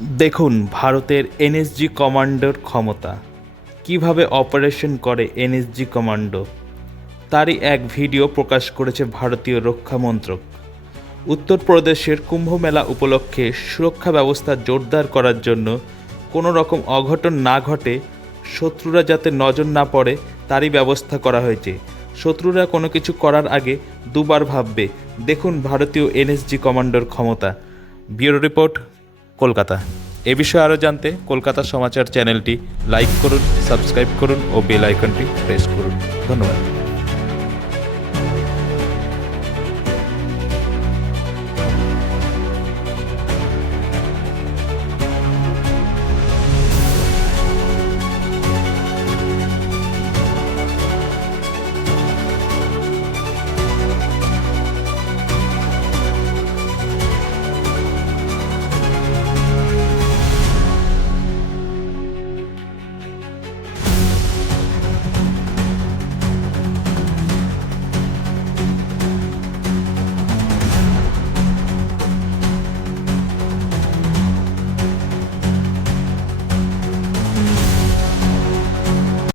দেখুন ভারতের এনএসজি কমান্ডোর ক্ষমতা, কিভাবে অপারেশন করে এনএসজি কমান্ডো, তারই এক ভিডিও প্রকাশ করেছে ভারতীয় রক্ষা মন্ত্রক। উত্তরপ্রদেশের কুম্ভ মেলা উপলক্ষে সুরক্ষা ব্যবস্থা জোরদার করার জন্য কোনো রকম অঘটন না ঘটে, শত্রুরা যাতে নজর না পড়ে তারই ব্যবস্থা করা হয়েছে। শত্রুরা কোনো কিছু করার আগে দুবার ভাববে। দেখুন ভারতীয় এনএসজি কমান্ডোর ক্ষমতা। Bureau report, Kolkata. এ বিষয়ে আরও জানতে কলকাতা সমাচার চ্যানেলটি লাইক করুন, সাবস্ক্রাইব করুন ও বেল আইকনটি প্রেস করুন। ধন্যবাদ।